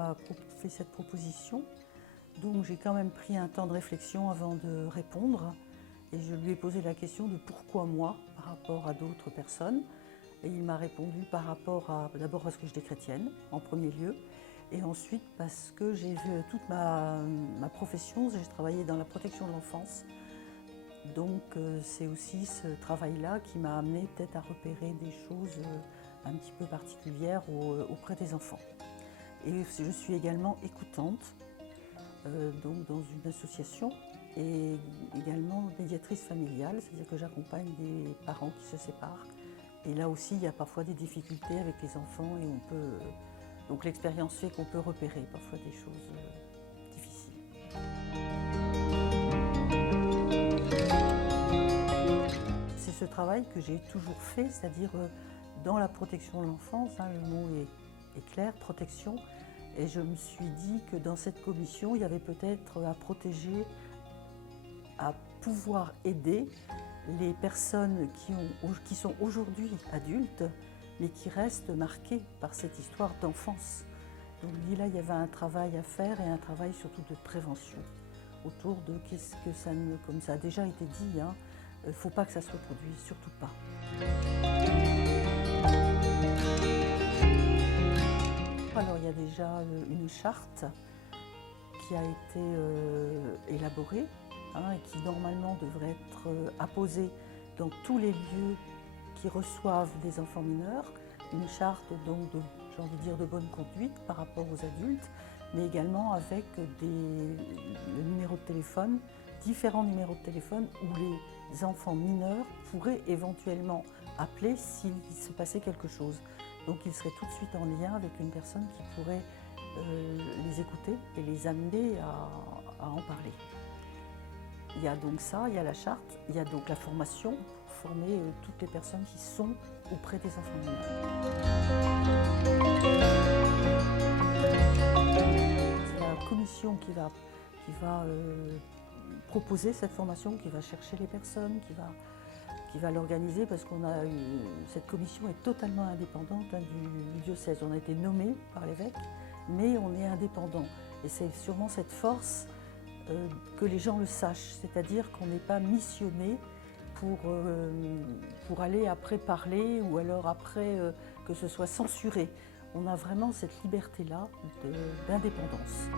m'a fait cette proposition. Donc j'ai quand même pris un temps de réflexion avant de répondre. Et je lui ai posé la question de pourquoi moi par rapport à d'autres personnes. Et il m'a répondu par rapport à, d'abord parce que j'étais chrétienne en premier lieu, et ensuite parce que j'ai vu toute ma profession, j'ai travaillé dans la protection de l'enfance. Donc c'est aussi ce travail-là qui m'a amené peut-être à repérer des choses un petit peu particulières auprès des enfants. Et je suis également écoutante donc dans une association et également médiatrice familiale, c'est-à-dire que j'accompagne des parents qui se séparent. Et là aussi, il y a parfois des difficultés avec les enfants et donc l'expérience fait qu'on peut repérer parfois des choses difficiles. C'est ce travail que j'ai toujours fait, c'est-à-dire dans la protection de l'enfance, le mot est clair, protection. Et je me suis dit que dans cette commission, il y avait peut-être à protéger, à pouvoir aider les personnes qui sont aujourd'hui adultes, mais qui restent marquées par cette histoire d'enfance. Donc là, il y avait un travail à faire et un travail surtout de prévention autour de qu'est-ce que ça ne, comme ça a déjà été dit, il ne faut pas que ça se reproduise, surtout pas. Alors il y a déjà une charte qui a été élaborée et qui normalement devrait être apposée dans tous les lieux qui reçoivent des enfants mineurs. Une charte donc j'ai envie de dire de bonne conduite par rapport aux adultes, mais également avec le numéro de téléphone, différents numéros de téléphone où les enfants mineurs pourraient éventuellement appeler s'il se passait quelque chose. Donc ils seraient tout de suite en lien avec une personne qui pourrait les écouter et les amener à en parler. Il y a donc ça, il y a la charte, il y a donc la formation pour former toutes les personnes qui sont auprès des enfants mineurs. C'est la commission qui va proposer cette formation, qui va chercher les personnes, qui va l'organiser parce cette commission est totalement indépendante du diocèse. On a été nommé par l'évêque, mais on est indépendant. Et c'est sûrement cette force que les gens le sachent, c'est-à-dire qu'on n'est pas missionné pour aller après parler ou alors après que ce soit censuré. On a vraiment cette liberté-là d'indépendance.